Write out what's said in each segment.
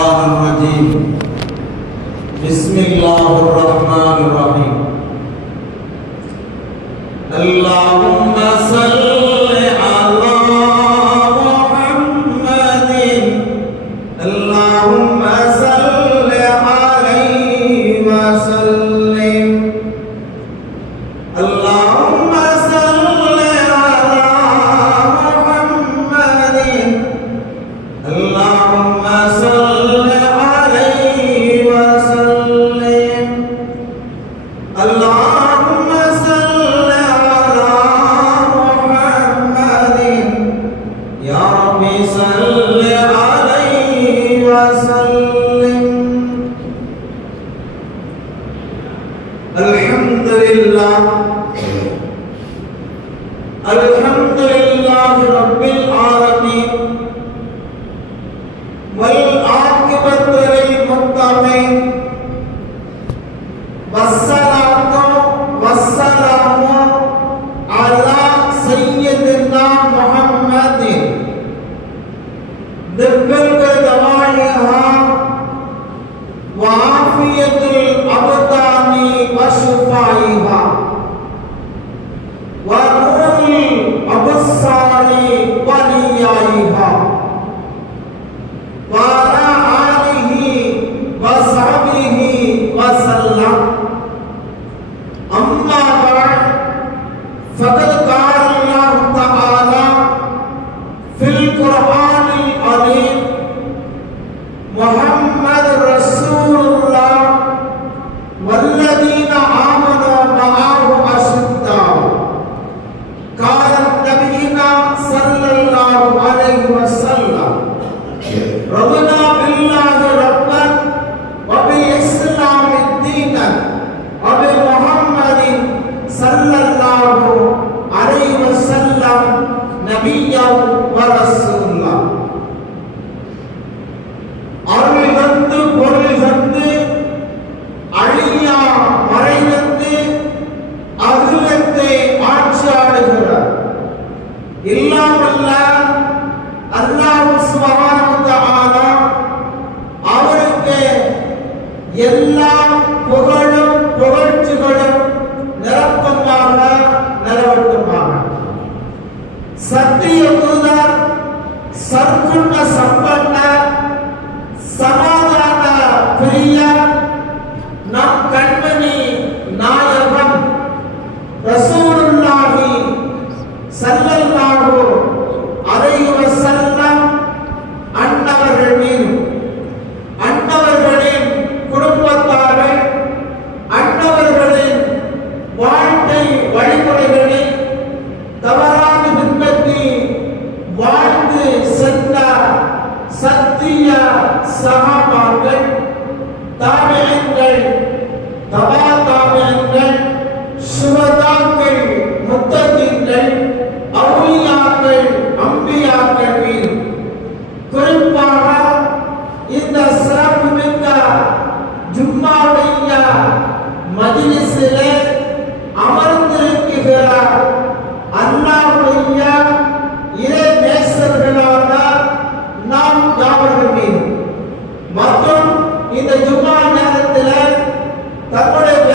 الرجيم بسم الله الرحمن الرحيم اللهم صل على محمد اللهم صل عليه وسلم اللهم صل على محمد اللهم صل عليه وسلم اللهم صل على محمد يا رب صل عليه وسلم الحمد لله رب العالمين والعاقبة للمتقين والصلاة والسلام على سيدنا محمد طب الدوائها وعافية الأبدان وشفائها ونور الأبصار وليائها وعلى آله وصحبه وسلم أما بعد فقد قال الله تعالى في القرآن العظيم محمد رسول الله والذين آمنوا معه أشداء قال نبينا صلى الله عليه وسلم رضنا بالله ربا وبالإسلام دينا وبمحمد صلى الله عليه وسلم نبيا ورسولا அருள் வந்து பொருள் வந்து அழியா மறை வந்து அகிலத்தை ஆட்சி ஆடுகிறார் இல்லாமல்ல அல்லாஹ் சுப்ஹானஹு வ தஆலா அவருக்கு எல்லா புகழும் புகழ்ச்சிகளும் நிரப்பமாக நிலவட்டுமாக சத்திய தூதர் சர்க்குண சம்பன்னர் சமாதான பிரியர் நம் கண்மணி நாயகம் ரசூலுல்லாஹி ஸல்லல்லாஹு அலைஹி வஸல்லம் அன்னவர்கள் மீது அன்னவர்களின் குடும்பத்தார்கள் அன்னவர்களின் வாழ்க்கை வழிமுறைகளை தவறாக பின்பற்றி வாழ்ந்து சென்ற சத்திய சஹாபாக்கள் தாபிஈன்கள் தபா தாபிஈன்கள் சுஹதாக்கள் முத்தகீன்கள் அவுலியாக்கள் அம்பியாக்கள் மீது குறிப்பாக இந்த சிறப்புமிக்க ஜும்மாவுடைய மஜ்லிஸிலே அமர்ந்திருக்கிற அல்லாஹ்வுடைய இறை நேசர்களான நாம் யாவர்கள் மீது மற்றும் இந்த ஜும்மா நேரத்தில் தங்களுடைய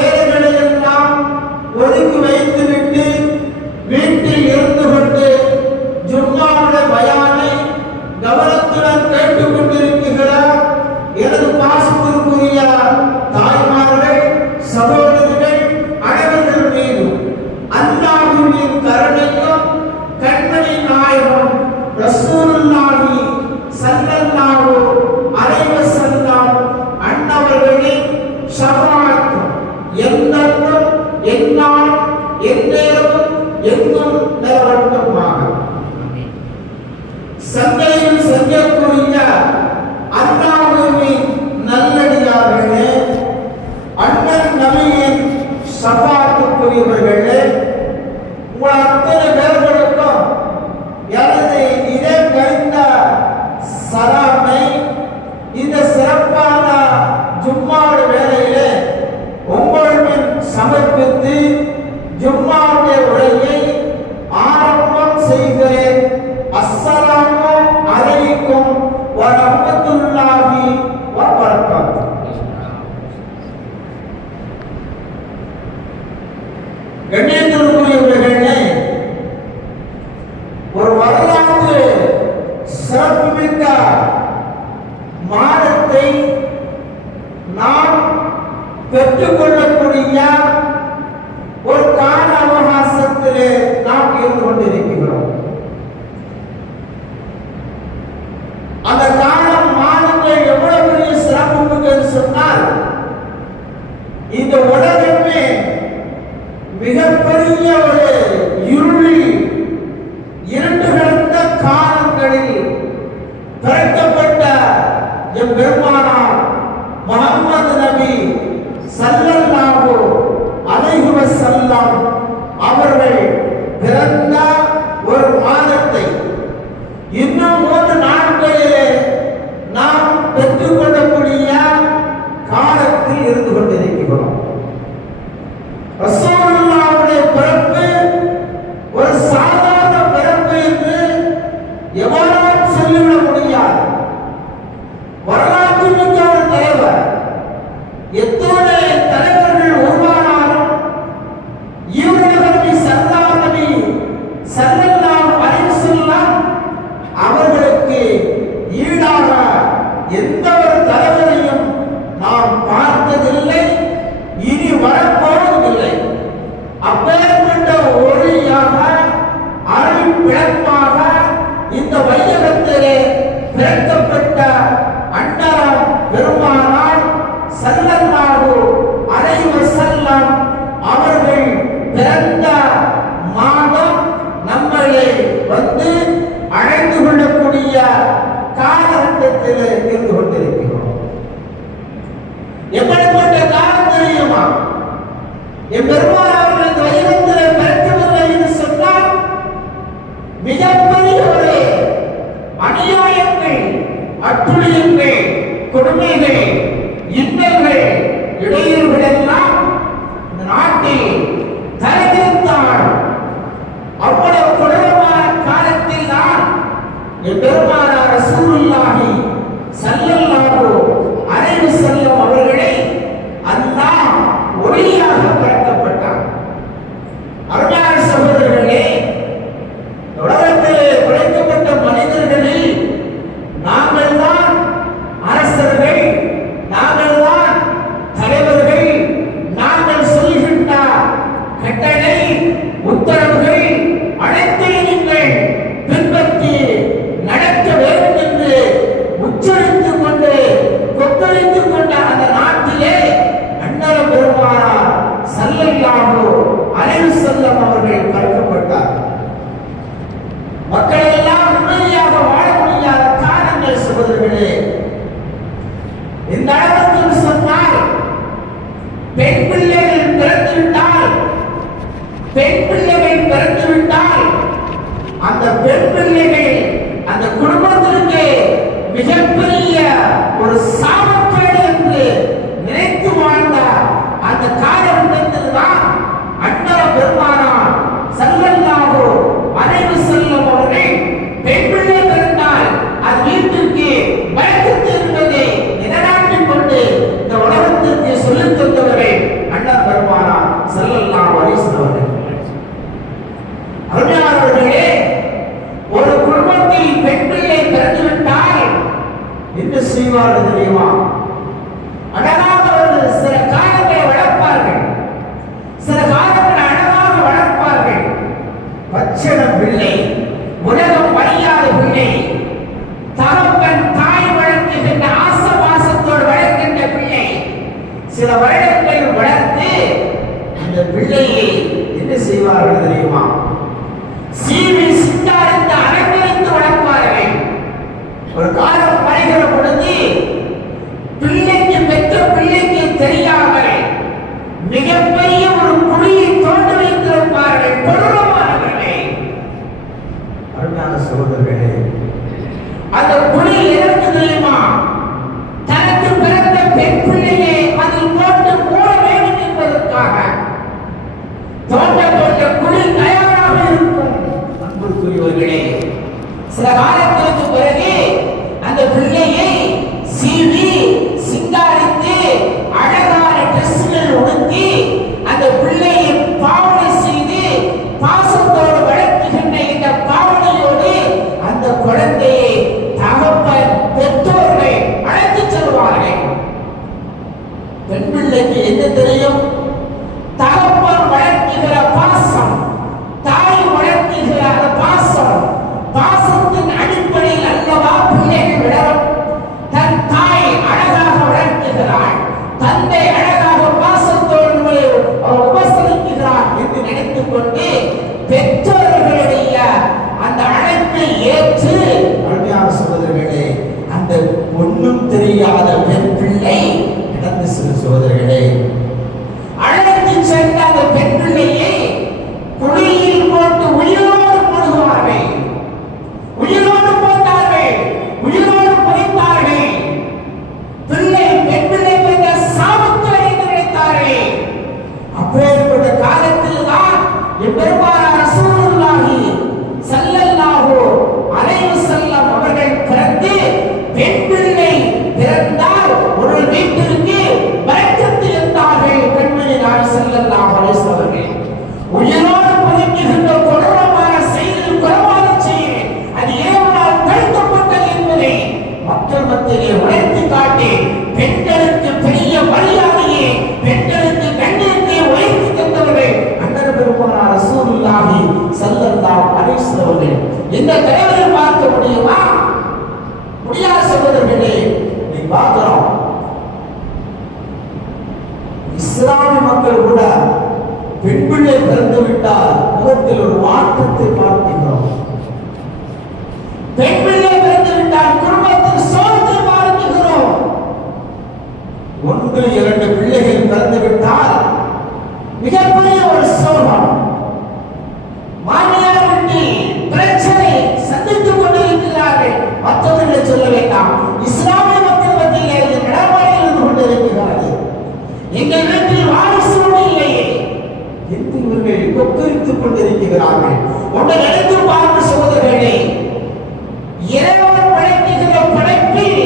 மாதத்தை நாம் பெற்றுக்கொள்ளக்கூடிய ஒரு கால அவகாசத்திலே நாம் இருந்து கொண்டிருக்கிறோம். அந்த காலம் மாதங்கள் எவ்வளவு பெரிய சிறப்பு என்று சொன்னால், இந்த உலகமே மிகப்பெரிய ஒரு இருளில் இரண்டு கிடந்த காலங்களில் பிறக்கப்பட்ட எம்பெருமானார் முஹம்மது நபி ஸல்லல்லாஹு அலைஹி வஸல்லம் அவர்கள் பிறந்த ஒரு மாதத்தை இன்னும் 3 நாட்களிலே நாம் பெற்றுக்கொள்ளக்கூடிய காலத்தில் இருந்து கொண்டிருக்கிறோம். ரசூலுல்லாஹ்வுடைய பிறப்பு ஒரு சாதாரண பிறப்பு என்று எவரும் சொல்லிவிட முடியாது. வரலாற்று மிக்க ஒரு தலைவர். எத்தனை தலைவர்கள் உருவானாலும் இவர்கள் ஸல்லல்லாஹு அலைஹி வஸல்லம் அவர்களுக்கு ஈடாக எந்த ஒரு தலைவரையும் நாம் பார்த்ததில்லை, இனி வரப்போவதில்லை. அப்பேற்பட்ட ஒளியாக அருள் பிழப்பாக இந்த வையகத்திலே பிறக்கப்பட்ட அண்ணலம் பெருமானார் ஸல்லல்லாஹு அலைஹி வஸல்லம் அவர்கள் பிறந்த மாதம் நம்மளை வந்து அழைத்து கொள்ளக்கூடிய காலகட்டத்தில் இருந்து கொண்டிருக்கிறோம். எப்படிப்பட்ட காலம் தெரியுமா? என் பெருமாள் அவர்கள் இந்த வையகத்தில் பிறக்கவில்லை என்று சொன்னால் மிகப்பெரிய ஒரு அநியாயங்கள், அட்டுழியங்கள், கொடுமைகள், இன்னல்கள், இடையூறுகள் எல்லாம் இந்த நாட்டில் தலைவிரித்தால் அவ்வளவு கொடூரமான காலத்தில் தான் என் பெருமானார் ரசூலுல்லாஹி ஸல்லல்லாஹு அலைஹி வஸல்லம் அவர்களை அல்லாஹ் ஒளியாக படைக்கப்பட்டார். அருமையான சகோதரர்களே, உலகத்திலே படைக்கப்பட்ட மனிதர்களில் நாங்கள் தான் அரசர்கள், நாங்கள் தான் தலைவர்கள். நாங்கள் சொல்கின்ற கட்டளை, உத்தரவுகள் அனைத்தையும் நீங்கள் பின்பற்றி நடக்க வேண்டும் என்று உச்சரித்துக் கொண்டு கொத்தளித்துக் கொண்ட அந்த நாட்டிலே அண்ணலம் பெருமானார் ஸல்லல்லாஹு அலைஹி வஸல்லம் அவர்கள் படைக்கப்பட்டார். மக்கள் எல்லாம் உண்மையாக வாழ முடியாத காரணங்கள் சகோதரர்களே. இந்த அளவுக்கு சொன்னால் பெண் பிள்ளைகள் பிறந்துவிட்டால் அந்த பெண் பிள்ளைகள் அந்த குடும்பத்திற்கு மிகப்பெரிய ஒரு சாபக்கேடு என்று நினைத்து வாழ்ந்த அந்த காலகட்டத்தில் தான் அண்ணலம் பெருமானார் ஸல்லல்லாஹு அலைஹி வஸல்லம் அவர்கள் பெண் பிள்ளை பிறந்தால் அது வீட்டிற்கு பயந்து இருப்பதை நிலைநாட்டிக் கொண்டு இந்த உலகத்திற்கு சொல்லித் தந்தவர்கள் அண்ணலம் பெருமானார் ஸல்லல்லாஹு அலைஹி வஸல்லம். அருமையானவர்களே, ஒரு குடும்பத்தில் பெண் பிள்ளை பிறந்துவிட்டால் என்ன செய்வார்கள் தெரியுமா? அழகாக அவர்கள் சில காலங்களை வளர்ப்பார்கள், சில காலங்களை அழகாக வளர்ப்பார்கள். பச்சன பிள்ளை, உலகம் அறியாத பிள்ளை, தகப்பன் தாய் வளர்க்கின்ற ஆசபாசத்தோடு வளர்க்கின்ற பிள்ளை சில வருடங்கள் வளர்த்து அந்த பிள்ளையை என்ன செய்வார்கள் தெரியுமா? சீவி சிந்தாரித்து அலங்கரித்து வளர்ப்பார்கள். ஒரு காலம் வருகிற பொழுது பிள்ளைக்கு பெற்ற பிள்ளைக்கு தெரியாமல் மிகப்பெரிய ஒரு குழியை தோண்டி வைத்திருப்பார்கள். கொடூரமானவர்களே, அருமையான சகோதரர்களே, அந்த குழி எதற்கு தெரியுமா? தனக்கு பிறந்த பெண் பிள்ளையை அதில் போட்டு மூட வேண்டும் என்பதற்காக தோண்டப்பட்ட குழி தயாராக இருக்கும். அன்புக்குரியவர்களே, சில காலத்திற்கு பிறகு அந்த பிள்ளையை சீவி சிங்காரித்து அழகான டிரெஸ்கள் உடுத்தி அந்த பிள்ளையை பாவனை செய்து பாசத்தோடு வளர்த்துகின்ற இந்த பாவனையோடு அந்த குழந்தையை தகப்பன் பெற்றோர்கள் என்ன தெரியும்? தகப்பன் வளர்க்கிற பாசம், தாய் வளர்க்கிற பாசம், பாசத்தின் அடிப்படையில் அல்லவா பிள்ளைகள் வளரும். தன் தாய் அழகாக வளர்க்கிறாள், தந்தை அழகாக பாசத்தோடு உபசரிக்கிறார் என்று நினைத்துக் கொண்டு பெற்றோர்களுடைய அந்த அழைப்பை ஏற்று அருமையான சகோதரர்களே, அந்த ஒன்றும் தெரியாத பெண் பிள்ளை நடந்து செல்லும் சகோதரர்களே, அழைத்து சென்ற அந்த பெண் பிள்ளையை குழியில் போட்டு உயிரோடு போடுவார்கள், உயிரோடு போட்டார்கள், உயிரோடு புதைத்தார்கள். பிள்ளை பெண் பிள்ளை என்ற சாபத்தை அடைந்து நினைத்தார்கள். அப்பேற்பட்ட காலத்தில் தான் எம்பெருமானார் ரசூலுல்லாஹி ஸல்லல்லாஹு அலைஹி வஸல்லம் அவர்கள் பிறந்து பெண் பிள்ளை பிறந்தால் ஒரு வீட்டிற்கு பரக்கத்து என்றார்கள். பெண்மணி நாயகம் ஸல்லல்லாஹு அலைஹி வஸல்லம் உயிரோடு புதைக்கின்ற கொடூரமான செய்தியில் குறவாத செய்தி அது ஏவனால் தடுக்கப்பட்டது என்பதை மக்கள் மத்தியிலே உழைத்து காட்டி பெண்களுக்கு பெரிய மரியாதையை, பெண்களுக்கு கண்ணியத்தை உயர்த்தி தந்தவர்கள் அண்ணன் பெருமானார் ரசூலுல்லாஹி ஸல்லல்லாஹு அலைஹி வஸல்லம். இந்த தலைவரை பார்க்க முடியுமா? முடியாத சகோதரர்களே, நீ பார்க்கிறோம் இஸ்லாமிய மக்கள் கூட பெண் பிள்ளை பிறந்து விட்டால் முகத்தில் ஒரு மாற்றத்தை பார்க்கிறோம். பெண் பிள்ளை பிறந்து விட்டால் குடும்பத்தில் சோர்த்தை பார்க்கிறோம். 1-2 பிள்ளைகள் பிறந்து விட்டால் மிகப்பெரிய ஒரு சோகம். மாமியார் வீட்டில் பிரச்சனை சந்தித்துக் கொண்டிருக்கிறார்கள். மற்றவர்களை சொல்ல வேண்டாம், இஸ்லாமிய மக்கள் மத்தியிலே நடமாடி இருந்து கொண்டிருக்கிறார்கள். எங்கள் வீட்டில் வாரிசு இல்லையே என்று இவர்கள் கொக்கரித்துக் கொண்டிருக்கிறார்கள். ஒன்றை எடுத்து பார்க்க சகோதரர்களே, இறைவன் படைக்கிற படைப்பில்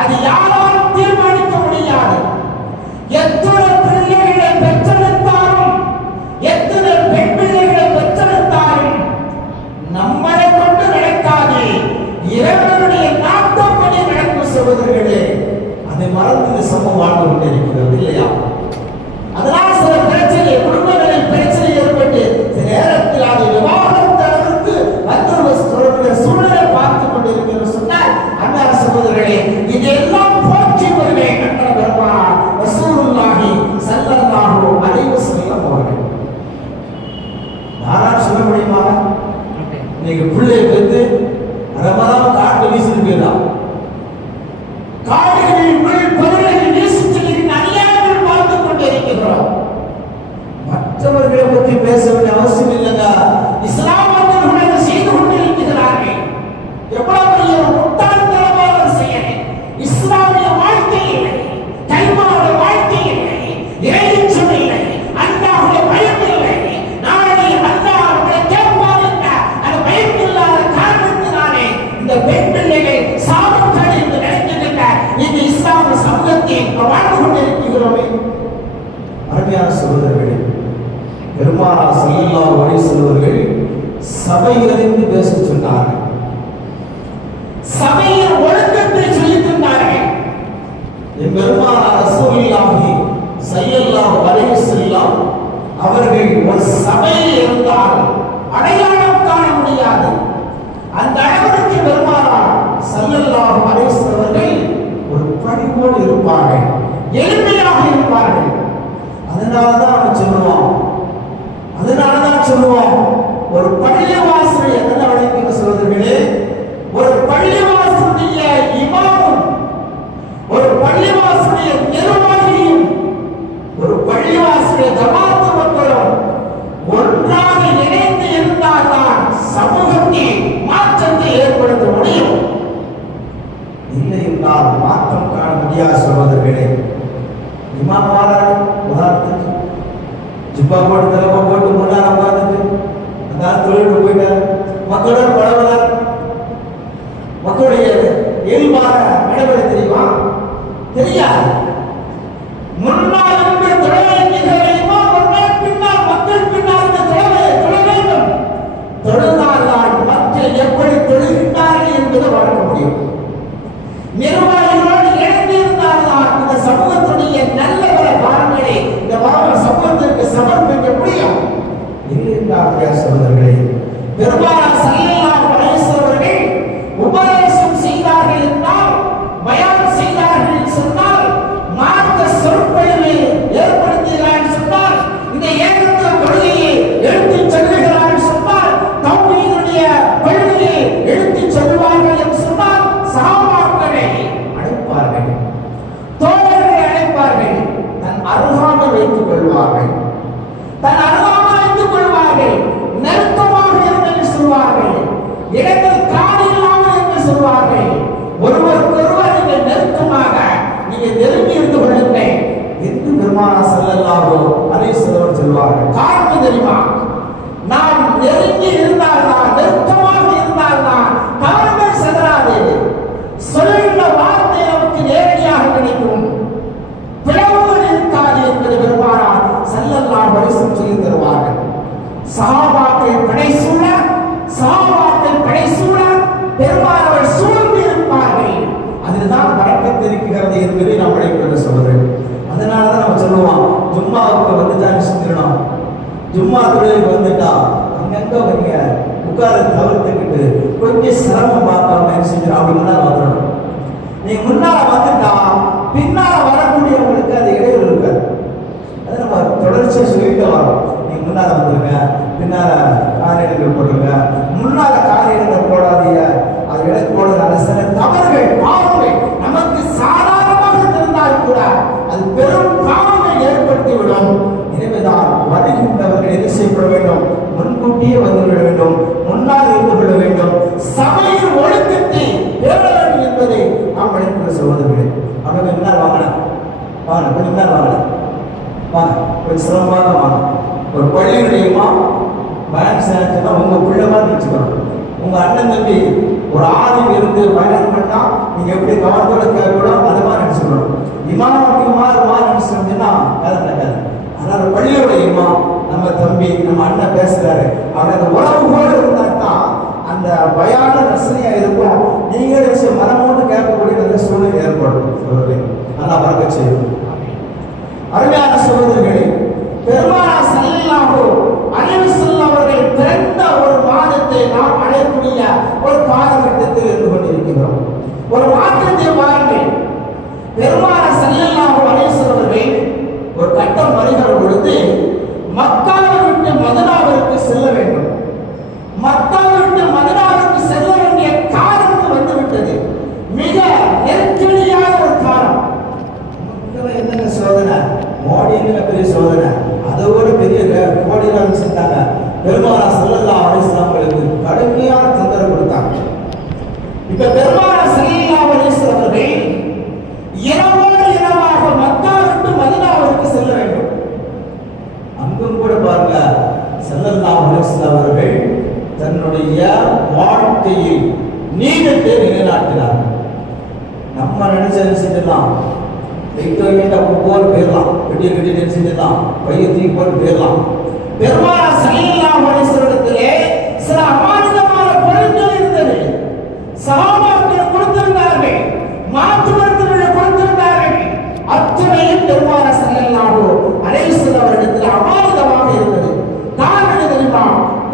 அது யாராலும் தீர்மானிக்க முடியாது. எத்தனை பிள்ளைகளை பெற்றெடுத்தாலும், எத்தனை பெண் பிள்ளைகளை பெற்றெடுத்தாலும் நம்மளை கொண்டு நடக்காது. இறைவனுடைய நாட்டப்படி நடக்கும் சகோதரர்களே. அதை மறந்து சமூகம் வாழ்ந்து கொண்டிருக்கிறது இல்லையா? அதனால் சில பிரச்சனை, குடும்பங்களில் பிரச்சனை ஏற்பட்டு சில நேரத்தில் அது விவாகரத்து அளவுக்கு வந்து சூழலை பார்த்துக் கொண்டிருக்கிறது சொன்னால் அன்பான சகோதரர்களே, இதெல்லாம் போற்றி வருவேன் என்ற பெருமானார் ரசூலுல்லாஹி ஸல்லல்லாஹு அலைஹி வஸல்லம் அவர்கள். யாரால் சொல்ல முடியுமா? நீங்க பிள்ளை பெற்று ரமதான் காட்டு வீசிருப்பீங்களா? காடுகளில் பொருள்களில் வீசிச்சிருக்கிற அநியாயங்கள் பார்த்துக் கொண்டிருக்கிறோம். மற்றவர்களை பற்றி பேச வேண்டிய அவசியம் இல்லைங்க. இஸ்லாமியர்கள் செய்து கொண்டிருக்கிறார்கள். எவ்வளவு பெரிய முட்டாள்தனமான செயல்! இஸ்லாமிய வாழ்க்கை இல்லை, கைமாவுடைய வாழ்க்கை இல்லை, இறைச்சம் இல்லை, அல்லாஹ்வுடைய பயம் இல்லை. நாளை அல்லாஹ் அவர்களை கேட்பார் என்ற அந்த பயம் இல்லாத காரணத்தினாலே இந்த பெண் பிள்ளைகள் சாபத்தால் என்று நினைக்கின்ற இந்த இஸ்லாமிய சமூகத்தில் வாழ்ந்து கொண்டிருக்கிறோமே. அருமையான சகோதரர்களே, பெருமானார் ஸல்லல்லாஹு அலைஹி வஸல்லம் சபையிலிருந்து பேச சொன்னார்கள். சபையின் ஒழுக்கத்தை சொல்லித் தந்தார்கள். பெருமானார் ரசூலுல்லாஹி ஸல்லல்லாஹு அலைஹி வஸல்லம் அவர்கள் ஒரு சபையில் இருந்தால் அடையாளம் காண முடியாது. அந்த அளவிற்கு பெருமானார் ஸல்லல்லாஹு அலைஹி வஸல்லம் அவர்கள் ஒரு பணிவோடு இருப்பார்கள், எளிமையாக இருப்பார்கள். அதனாலதான் சொல்லுவோம் ஒரு பள்ளிவாசலை என்ன வழங்கின சகோதரர்களே, ஒரு பள்ளிவாசலுடைய இமாமும், ஒரு பள்ளிவாசலுடைய நிர்வாகியும், ஒரு பள்ளிவாசலுடைய ஜமாத்து மக்களும் ஒன்றாக இணைந்து இருந்தால்தான் சமூகத்தில் மாற்றத்தை ஏற்படுத்த முடியும். இல்லை என்றால் மாற்றம் காண முடியாத சகோதரர்களே. இமாம் வாராரு, உதாரணத்துக்கு ஜிப்பா போட்டு தலைப்பா போட்டு முன்னாடி உட்கார்ந்துட்டு அந்த தொழிலுக்கு போயிட்டாரு. மக்களோட பழவதார், மக்களுடைய இயல்பான நடைமுறை தெரியுமா? தெரியாது. முன்னால் இருந்து தொழிலைமா பின்னால் மக்கள் பின்னால் தொழ வேண்டும். தொழுதால்தான் மக்கள் எப்படி தொழுகின்றார்கள் என்பதை வழங்க முடியும். நிர்வாகிகளோடு இணைந்திருந்தால்தான் இந்த சமூகத்துடைய நல்ல பல பாரங்களை தன் அருகாமல் வைத்துக் கொள்வார்கள். நெருக்கமாக இருங்கள் சொல்வார்கள். இடங்கள் காடு இல்லாமல் என்று சொல்வார்கள். ஒருவருக்கொருவர் நீங்கள் நெருக்கமாக நீங்க நெருங்கி இருந்து கொள்ளுங்கள் என்று பெருமானார் ஸல்லல்லாஹு அலைஹி வஸல்லம் சொல்வார்கள். காரணம் தெரியுமா? நாம் நெருங்கி இருந்தால்தான், நெருக்கமாக இருந்தால்தான் கவனங்கள் செதறாது. சொல்லுகின்ற வார்த்தை நமக்கு நேரடியாக கிடைக்கும், பிளவுகள் இருக்காது என்பது பெருமானார் ஸல்லல்லாஹு அலைஹி வஸல்லம் சொல்லி தருவார்கள். சஹாபாக்கள் படைசூழ பெருமானார் சூழ்ந்து இருப்பார்கள். அதுதான் பரக்கத் இருக்கிறது என்பதை நாம் அழைக்கிறது சொல்றேன். அதனாலதான் நம்ம சொல்லுவோம், ஜும்மாவுக்கு வந்துட்டான்னு செஞ்சிடணும். ஜும்மா தொழிலுக்கு வந்துட்டா அங்கங்க வைங்க உட்கார தவிர்த்துக்கிட்டு கொஞ்சம் சிரமம் பார்க்காம என்ன செஞ்சிடும் அப்படின்னா வந்துடணும். நீங்க முன்னால வந்துட்டா பின்னால வரக்கூடியவங்களுக்கு அது இடையூறு இருக்காது. அது நம்ம தொடர்ச்சியா சொல்லிட்டு வரோம். நீங்க முன்னால வந்துருங்க, பின்னால காரியங்கள் போடுங்க, முன்னால காரியங்கள் போடாதீங்க. அது எனக்கு போடுறதுனால சில தவறுகள் பாவங்கள் நமக்கு சாதாரணமாக தெரிந்தால் கூட அது பெரும் பாவங்களை ஏற்படுத்திவிடும். எனவேதான் வருகின்றவர்கள் என்ன செய்யப்பட வேண்டும்? முன்கூட்டியே வந்துவிட வேண்டும், முன்னால் இருந்து கொள்ள வேண்டும், சபையின் ஒழுக்கத்தை பேண வேண்டும் என்பதை நாம் அழைக்கிற சகோதரர்களே. அவங்க முன்னால் வாங்க, கொஞ்சம் முன்னால் வாங்க, கொஞ்சம் சிரமமாக வாங்க. ஒரு பள்ளியுடையமா பயன் செய்யணும்னா உங்க பிள்ளைமா நினைச்சுக்கணும். உங்க அண்ணன் தம்பி ஒரு ஆதிம் இருந்து பயணம் பண்ணா நீங்க எப்படி கவனத்தோட கேட்கணும் அது மாதிரி நினைச்சுக்கணும். இமாம் நினைச்சோம்னா கதை நடக்காது. அதனால பள்ளியோட இமாம் நம்ம தம்பி நம்ம அண்ணன் பேசுறாரு, அவர் அந்த உறவு கூட இருந்தால்தான் அந்த பயான ரசனையா இருக்கும். நீங்களே மனமோடு கேட்கக்கூடிய நல்ல சூழ்நிலை ஏற்படும். நல்லா பறக்க செய்யும். அருமையான சகோதரர்களே, பெருமானார் ஸல்லல்லாஹு அலைஹி வஸல்லம் அவர்கள் பிறந்த ஒரு மாதத்தை நாம் அடையக்கூடிய ஒரு காலகட்டத்தில் இருந்து கொண்டிருக்கிறோம். ஒரு மாற்றத்தை பாருங்கள். பெருமானார் ஸல்லல்லாஹு அலைஹி வஸல்லம் அவர்கள் ஒரு கட்டம் வருகிற பொழுது மக்காவை விட்டு மதீனாவிற்கு செல்ல வேண்டும். மக்காவை விட்டு மதீனாவிற்கு செல்ல வேண்டிய காலம் வந்துவிட்டது. மிக நெருக்கடியான ஒரு காலம். என்னங்க சோதனை? மோடின்னு பெரிய சோதனை, அதோட பெரிய கோடியில் செஞ்சாங்க. பெருமானார் ஸல்லல்லாஹு அலைஹி வஸல்லம் அவர்களுக்கு கடுமையான தொந்தரவு கொடுத்தாங்க. இப்ப பெருமானார் ஸல்லல்லாஹு அலைஹி வஸல்லம் அவர்கள் இரவோடு இரவாக மக்கா விட்டு மதீனாவிற்கு செல்ல வேண்டும். அங்கும் கூட பாருங்க, ஸல்லல்லாஹு அலைஹி வஸல்லம் அவர்கள் தன்னுடைய வாழ்க்கையில் நீதத்தை நிலைநாட்டினார். நம்ம நினைச்சது செஞ்சலாம், போர் போயிடலாம், வெட்டி கட்டி செஞ்சிடலாம், பைய தூக்கி போட்டு போயிடலாம். பெருமானார் ஸல்லல்லாஹு அலைஹி வஸல்லத்திலே சில அமானிதமான பொருட்கள் இருந்தது. சஹாபாக்கள் கொடுத்திருந்தார்கள், மாற்று மருத்துவர்கள் கொடுத்திருந்தார்கள். அத்தனையும் பெருமானார் ஸல்லல்லாஹு அலைஹி வஸல்லம் அவர்களிடத்தில் அமானிதமாக இருந்தது. காரணம் தெரியுமா?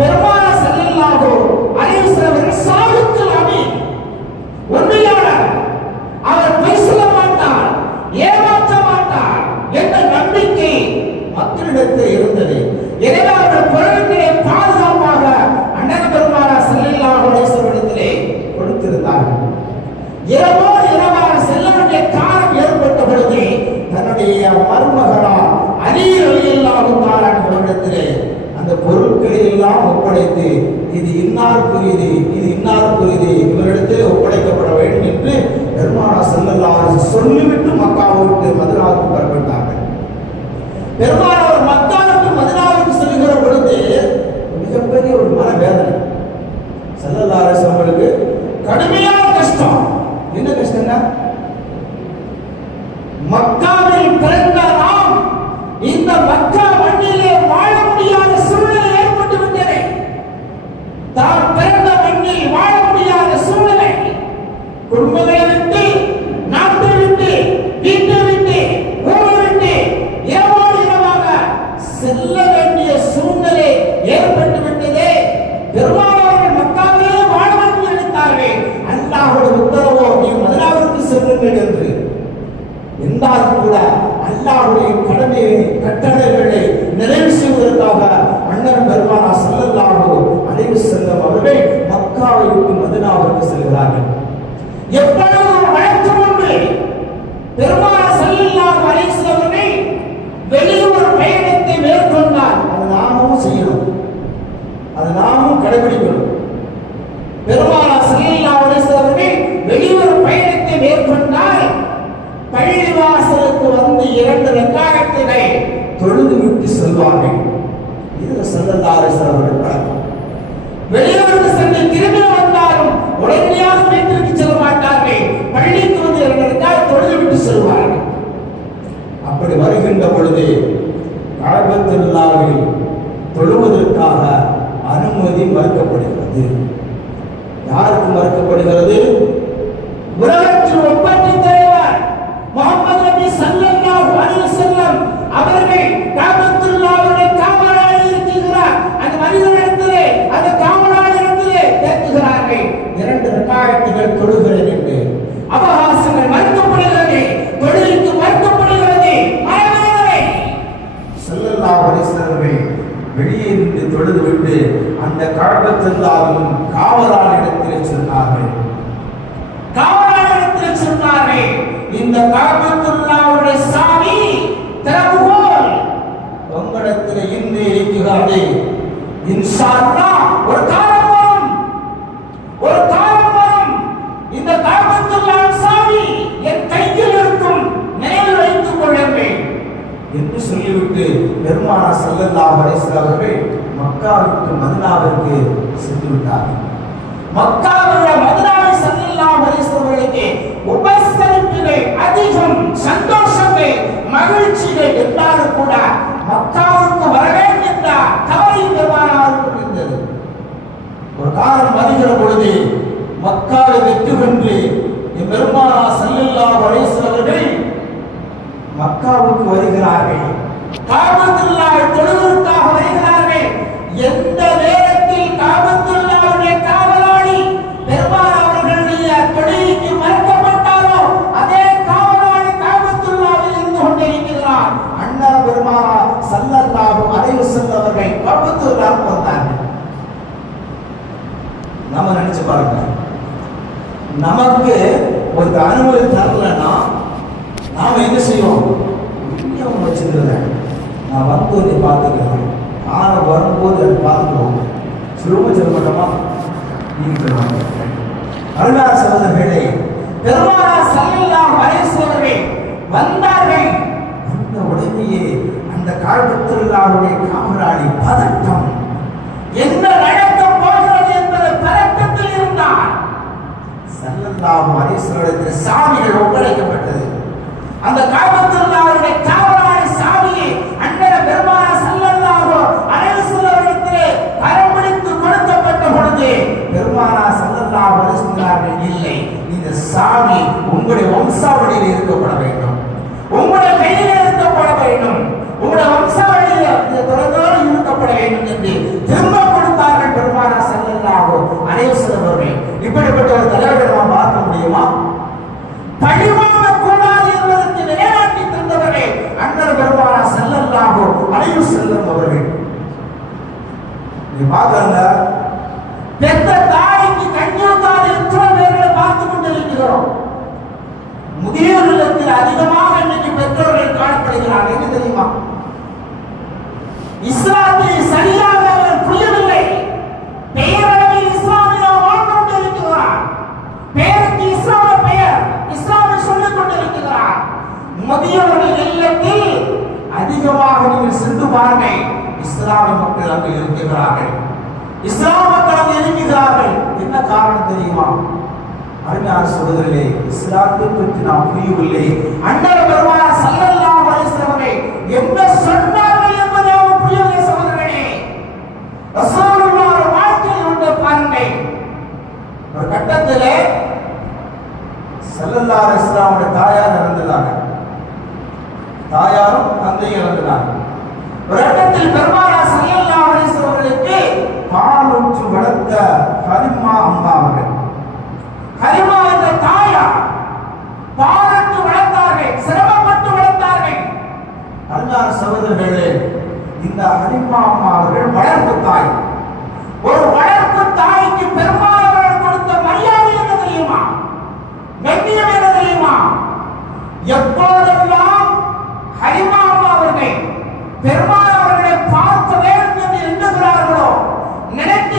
பெருமானார் ஸல்லல்லாஹு அலைஹி வஸல்லம் அவர்கள் சாதுக்குல் அமீன், உண்மையாளர். அவர் பொய் சொல்ல மாட்டார், ஏமாற்ற மாட்டார் என்ற நம்பிக்கை மக்களிடத்தில் இருந்தது. எனவே அவர்கள் பொருட்களை பாதுகாப்பாக அண்ணன் பெருமானார் ஸல்லல்லாஹு அலைஹி வஸல்லம் கொடுத்திருந்தார்கள். இரவோடு இரவாக செல்ல வேண்டிய காலம் ஏற்பட்ட பொழுது தன்னுடைய மருமகனார் அலி ரலியல்லாஹு தஆலா அவர்களிடத்திலே அந்த பொருட்களை எல்லாம் ஒப்படைத்து இது இன்னாருக்குரியது, இது இன்னாருக்குரியது, இவரிடத்திலே ஒப்படைக்கப்பட வேண்டும் என்று பெருமானார் ஸல்லல்லாஹு அலைஹி வஸல்லம் சொல்லிவிட்டு மக்காவை விட்டு மதீனாவுக்கு புறப்பட்டார்கள். பெருமானார் மக்காவுக்கு மதீனாவுக்கு செல்கிற பொழுது மிகப்பெரிய ஒரு மனவேதனை. ஸல்லல்லாஹு அலைஹி வஸல்லம் அவர்களுக்கு கடுமையான கஷ்டம். என்ன கஷ்டங்க? மக்காவில் பிறந்த நாம் இந்த மக்கா மண்ணிலே வாழ முடியாத சூழ்நிலை ஏற்பட்டு விட்டது. தான் பிறந்த மண்ணில் வாழ முடியாத சூழ்நிலை. குடும்பங்களை விட்டு, நாட்டை விட்டு, வீட்டை விட்டு, ஊரை விட்டு இரவோடு இரவாக செல்ல வேண்டிய சூழ்நிலை ஏற்பட்டு விட்டது. பெருமானார் மக்காவிலே வாழ வேண்டும் நினைத்தார்கள். அல்லாஹ்வுடைய உத்தரவோ நீ மதீனாவிற்கு செல்லுங்கள் என்று. இருந்தாலும் கூட அல்லாஹ்வுடைய கடமையை, கட்டளைகளை நிறைவு செய்வதற்காக அண்ணன் பெருமானார் ஸல்லல்லாஹு அலைஹி வஸல்லம் அவர்கள் மக்காவை விட்டு மதீனாவிற்கு செல்கிறார்கள். எப்பொழுது ஒரு வழக்கம் உண்டு, பெருமானார் ஸல்லல்லாஹு அலைஹி வஸல்லம் அவர்கள் வெளியூர் பயணத்தை மேற்கொண்டார். நாமும் கடைபிடிக்கணும். பெருமானார் ஸல்லல்லாஹு அலைஹி வஸல்லம் வெளியூர் பயணத்தை மேற்கொண்டால் பள்ளிவாசலுக்கு வந்து 2 ரக்காஅத்தினை தொழுது விட்டு செல்வார்கள். இது ஸல்லல்லாஹு அலைஹி வஸல்லம் பழக்கம். வெளியூருக்கு சென்று திரும்பி வந்தாலும் உடனடியாக வீட்டிற்கு செல்ல மாட்டார்கள். பள்ளிக்கு வந்து 2 ரக்காஅத் தொழுது விட்டு செல்வார்கள். அப்படி வருகின்ற பொழுது கஅபத்துல்லாஹில் தொழுவதற்காக அனுமதி மறுக்கப்படுகிறது. யாருக்கு மறுக்கப்படுகிறது? உலகத்தில் ஒப்பற்ற தலைவர் முஹம்மது நபி ஸல்லல்லாஹு அலைஹி வஸல்லம் அவர்கள் கஅபத்துல்லாஹ்வுடைய காவலாளி இருக்கிறார். அந்த மனிதனிடத்திலே அந்த காவலாளிடத்திலே கேட்கிறார்கள் 2 ரக்காஅத்துகள் தொழுகிறேன் என்று. அவகாசங்கள் மறுக்கப்படுகிறது, தொழுகைக்கு மறுக்கப்படுகிறது. மரணமே ஸல்லல்லாஹு அலைஹி வஸல்லம் வெளியே நின்று தொழுது விட்டு அந்த கஅபத்துல்லாஹ்வின் காவலாளிடத்திலே சொன்னார்கள். இந்த கஅபத்துல்லாஹ்வுடைய சாவி திறவுகோல் உங்களிடத்தில் இன்று இருக்கிறது. இன்ஷா அல்லாஹ் ஒரு காலம் வரும் இந்த கஅபத்துல்லாஹ் சாவி என் கையில் இருக்கும், நினைவில் வைத்துக் கொள்ளுங்கள் என்று சொல்லிவிட்டு பெருமானார் ஸல்லல்லாஹு அலைஹி வஸல்லம் அவர்கள் மக்காவிற்கு மதீனாவிற்கு சென்று விட்டார்கள். மக்காவிலுள்ள மதீனாவை ஸல்லல்லாஹு அலைஹி வஸல்லம் அவர்களுக்கு உபசரிப்புகள் அதிகம், சந்தோஷங்கள், மகிழ்ச்சிகள் என்றாலும் கூட மக்காவுக்கு வர வேண்டும் என்ற கவலை பெருமானாருக்கு இருந்தது. ஒரு காலம் வருகிற பொழுது மக்காவை வெற்றி கொண்டு பெருமானார் ஸல்லல்லாஹு அலைஹி வஸல்லம் அவர்கள் மக்காவுக்கு வருகிறார்கள். கஅபத்துல்லாஹ் தொழுவதற்காக வருகிறார்கள். எந்த நேரத்தில் கஅபத்துல்லாஹ்வுடைய காவலாளி பெருமானார் அவர்களுடைய தொழுகைக்கு மறுக்கப்பட்டாரோ அதே காவலாளி கஅபத்துல்லாஹ்வில் இருந்து கொண்டிருக்கிறார். அண்ணன் பெருமானார் ஸல்லல்லாஹு அலைஹி வஸல்லம் அவர்கள் கஅபத்துல்லாஹ்வுக்கு வந்தார்கள். நாம நினைச்சு பாருங்க, நமக்கு ஒரு அனுமதி தரலன்னா நாம என்ன செய்வோம்? இன்னும் வச்சுக்கிறேன், நான் வந்து பார்த்துக்கிறேன், ஆனால் வரும்போது அதை பார்த்துக்குவோம். சுலபமாக சொல்ல மாட்டோமா? நீங்க அருளார் சகோதரர்களே, பெருமானார் ஸல்லல்லாஹு அலைஹி வஸல்லம் வந்தார்கள். அந்த உடனேயே அந்த கஅபத்துல்லாஹ்வுடைய காவலாளி பதட்டம், என்ன நடக்கப் போகிறது என்பது பதட்டத்தில் இருந்தார். ஸல்லல்லாஹு அலைஹி வஸல்லம் சாவிகள் ஒப்படைக்கப்பட்டது. அந்த கஅபத்துல்லாஹ்வுடைய காவலாளி சாவியை அண்ணன் பெருமானார் ஸல்லல்லாஹு அலைஹி வஸல்லம் இடத்திலே கரம் பிடித்து கொடுக்கப்பட்ட பொழுது பெருமானார் ஸல்லல்லாஹு அலைஹி வஸல்லம் இல்லை, இந்த சாவி உங்களுடைய வம்சாவளியில் இருக்கப்பட வேண்டும், உங்களுடைய கையில் இருக்கப்பட வேண்டும், உங்களுடைய வம்சாவளியில் இந்த தொடர்ந்தோடு இருக்கப்பட வேண்டும் என்று திரும்ப கொடுத்தார்கள் பெருமானார் ஸல்லல்லாஹு அலைஹி வஸல்லம் அவர்கள். இப்படிப்பட்ட ஒரு தலைவரை நாம் பார்க்க முடியுமா? பழிவாங்க கூடாது என்பதற்கு நிலைநாட்டி தந்தவரே அண்ணன் பெருமானார் ஸல்லல்லாஹு அலைஹி வஸல்லம் அவர்கள். நீ பாக்கறங்க, பெத்த தாய்க்கு கண்ணியத்தால் எத்தனை பேர்களை பார்த்து கொண்டிருக்கிறோம். முதியோர் இல்லத்தில் அதிகமாக இன்னைக்கு பெற்றோர்கள் காணப்படுகிறார்கள். என்ன தெரியுமா? இஸ்லாத்தை சரியாக புரியவில்லை. பெயரளவில் இஸ்லாமில் வாழ்ந்து கொண்டிருக்கிறார், பெயருக்கு இஸ்லாம பெயர், இஸ்லாமை சொல்லிக் கொண்டிருக்கிறார். முதியோர்கள் இல்லத்தில் அதிகமாக நீங்கள் சென்று பாருங்கள், இஸ்லாமிய மக்கள் அங்கு இருக்கிறார்கள், இஸ்லாம மக்கள் அங்கு இருக்கிறார்கள். என்ன காரணம் தெரியுமா? அருமையான சகோதரர்களே, இஸ்லாத்தை பற்றி நாம் புரியவில்லை. அண்ணன் பெருமானார் ஸல்லல்லாஹு அலைஹி வஸல்லம் என்ன சொன்னார்கள் என்பதை நாம் புரியவில்லை. சகோதரர்களே, ரசூலுல்லாஹ் வாழ்க்கையை கொண்டு பாருங்கள். ஒரு கட்டத்திலே ஸல்லல்லாஹு அலைஹி வஸல்லம் தாயார் இறந்துட்டாங்க, தாயாரும் தந்தையும் இறந்துட்டாங்க. ஒரு கட்டத்தில் பெருமானார் ஸல்லல்லாஹு அலைஹி வஸல்லம் அவர்களுக்கு பாலூற்றி வளர்த்த ஹலிமா அம்மா அவர்கள், ஹலிமா என்ற தாயார் பாலூற்றி வளர்த்தார்கள், சிரமப்பட்டு வளர்த்தார்கள். அல்லாஹ் சகோதரர்களே, இந்த ஹலிமா அம்மா அவர்கள் வளர்ப்பு தாய். ஒரு வளர்ப்பு தாய்க்கு பெருமானார் கொடுத்த மரியாதை என்ன தெரியுமா? கண்ணியம் என்ன தெரியுமா? எப்போதெல்லாம் ஹலிமா அம்மா அவர்கள் பெருமானார் அவர்களை பார்க்க வேண்டும் என்று எண்ணுகிறார்களோ, நினைக்க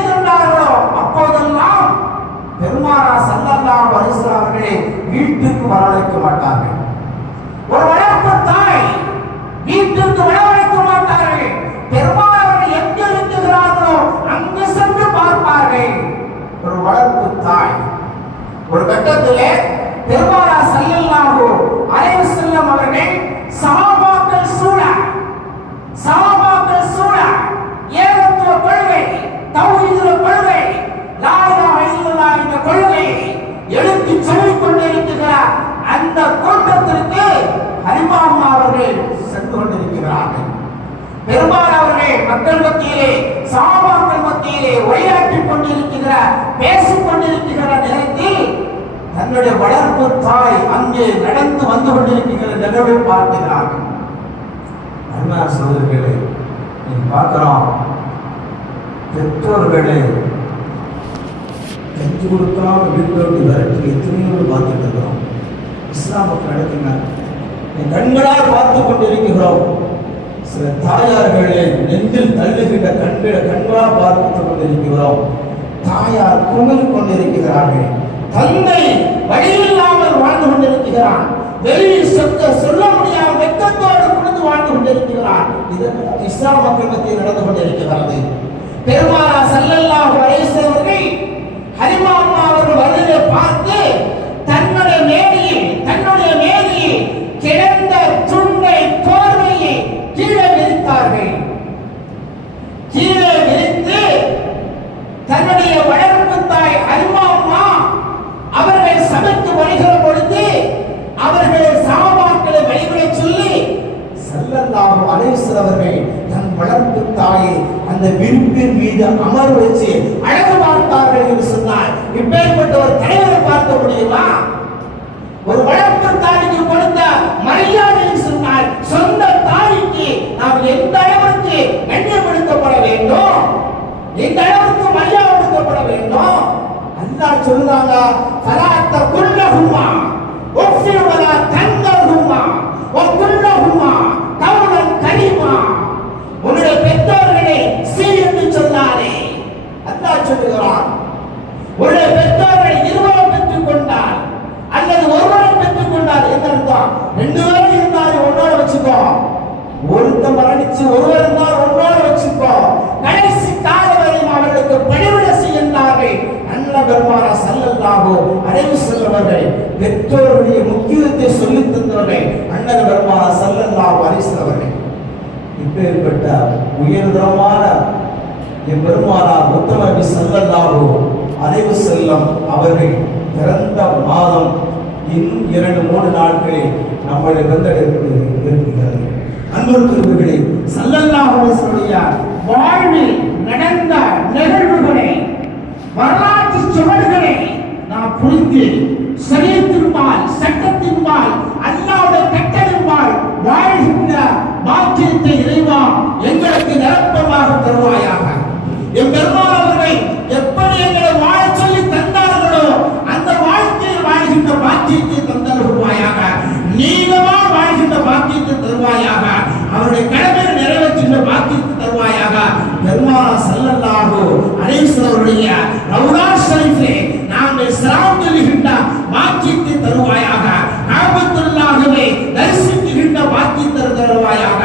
தன்னுடைய வளர்ப்பு தாய் அங்கே நடந்து வந்து கொண்டிருக்கிற நிகழ்வை பார்க்கிறார்கள். அருமையான சகோதரர்களே, நீங்க பார்க்கிறோம், பெற்றோர்களே கஞ்சி கொடுக்காம வீட்டோடு விரட்டி எத்தனையோ பார்த்துட்டு இருக்கிறோம். இஸ்லாமுக்கு நடக்குங்க, கண்களால் பார்த்து கொண்டிருக்கிறோம். சில தாயார்களே நெஞ்சில் தள்ளுகின்ற கண்களால் பார்த்து கொண்டிருக்கிறோம். தாயார் குமிழ் கொண்டிருக்கிறார்கள். தந்தை வழியில்லாமல் வாழ்ந்து கொண்டிருக்கிறான். வெளியில் சொல்ல முடியாமல் வெட்கத்தோடு குனிந்து வாழ்ந்து கொண்டிருக்கிறான். இது இஸ்லாம் மக்கள் மத்தியில் நடந்து கொண்டிருக்கிறது. பெருமானார் ஸல்லல்லாஹு அலைஹி வஸல்லம் அவர்கள் ஹலிமா அம்மா அவர்கள் வருவதை பார்த்து தன்னுடைய மேனியில் கிடந்த துண்டை கோர்வையை கீழே விரித்தார்கள். கீழே விரித்து தன்னுடைய வளர்ப்பு தாய் ஹலிமா அம்மா அவர்கள் சபைக்கு வருகிற பொழுது அவர்கள் சஹாபாக்களை வழிபட சொல்லி ஸல்லல்லாஹு அலைஹி வஸல்லம் அவர்கள் தன் வளர்ப்பு தாயை அந்த விருப்பின் மீது அமர வச்சு அழகு பார்த்தார்கள் என்று சொன்னார். இப்பேற்பட்ட ஒரு தலைவரை பார்க்க முடியுமா? ஒரு வளர்ப்பு தாய்க்கு கொடுத்த மரியாதை சொன்னால் சொந்த தாய்க்கு நாம் எந்த அளவுக்கு கண்ணியப்படுத்தப்பட வேண்டும், எந்த அளவுக்கு மரியாதைப்படுத்தப்பட வேண்டும். அல்லாஹ் சொல்றாங்க, ஃபலாத்த குல்லஹுமா உஃபிர் வலா தன்கஹுமா வ குல்லஹுமா கௌலன் கரீமா. உன்னுடைய பெற்றோர்களை சீ என்று சொன்னாரே. அல்லாஹ் சொல்கிறான், உன்னுடைய பெற்றோர்களை இருவரும் பெற்றுக் கொண்டார் அல்லது ஒருவரை பெற்றுக் கொண்டார். என்ன அர்த்தம்? ரெண்டு பேரும் இருந்தாலும் ஒன்னோட வச்சுக்கோ. ஒருத்த மரணிச்சு ஒருவர் இருந்தால் ஒன்னோட வச்சுக்கோ. கடைசி காலம் வரையும் அவர்களுக்கு பணிவிட செய்கின்றார்கள். அண்ணன் பெருமானார் ஸல்லல்லாஹு அலைஹி வஸல்லம் அவர்கள் பெற்றோருடைய முக்கியத்தை சொல்லித் தந்தவர்கள் அண்ணன் பெருமானார் ஸல்லல்லாஹு அலைஹி வஸல்லம் அவர்கள். இப்பேற்பட்ட உயர்தரமான பெருமானார் உத்தம நபி ஸல்லல்லாஹு அலைஹி வஸல்லம் அவர்கள் பிறந்த மாதம் இன்னும் 2-3 நாட்களில் நம்மளை இருக்கிறது. அன்புக்குரியவர்களே, ஸல்லல்லாஹு அலைஹி வஸல்லம் வாழ்வில் நடந்த நிகழ்வுகளை, வரலாற்று சுவடுகளை நாம் புரிந்து சரியத்தின்பால், சட்டத்தின்பால், அல்லாஹ்வுடைய கட்டளையின்பால் வாழ்கின்ற பாக்கியத்தை இறைவா எங்களுக்கு நிரப்பமாக தருவாயாக. என் பெருமாள் அவர்கள் எப்படி எங்களை வாழ சொல்லி தந்தார்களோ அந்த வாழ்க்கையில் வாழ்கின்ற பாக்கியத்தை தந்தருவாயாக. நீளமா வாழ்கின்ற பாக்கியத்தை தருவாயாக. அவருடைய கடமையை நிறைவேற்றுகின்ற பாக்கியத்தை தருவாயாக. பெருமானார் ஸல்லல்லாஹு அலைஹி வஸல்லம் அவருடைய ரவுலா ஷரீஃபிலே நாங்கள் ஸலாம் சொல்லுகின்ற பாக்கியத்தை தருவாயாக. காபத்துல்லாஹ்வை தரிசிக்கின்ற பாக்கியத்தை தருவாயாக.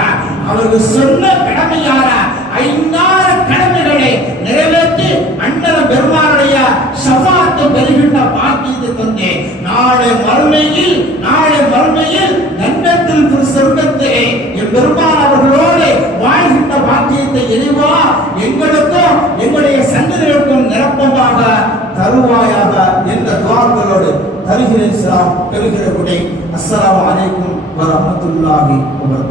அவர்கள் சொன்ன கடமையான 5 கடமைகளை நிறைவேற்றி அண்ணன் பெருமானுடைய ஷஃபாஅத்தை பெறுகின்ற பாக்கியத்தை தந்தே நாளை மறுமையில் ஜன்னத்துல் சொர்க்கத்திலே என் பெருமான் அவர்களோடு வாழ்கின்ற பாக்கியத்தை இறைவா எங்களுக்கும் எங்களுடைய சந்ததிகளுக்கும் நிரப்பமாக தருவாயாக என்ற துஆக்களோடு தருகிறேன். பெறுகிற விடை. அஸ்ஸலாமு அலைக்கும் வரஹ்மத்துல்லாஹி வபரகாத்துஹு.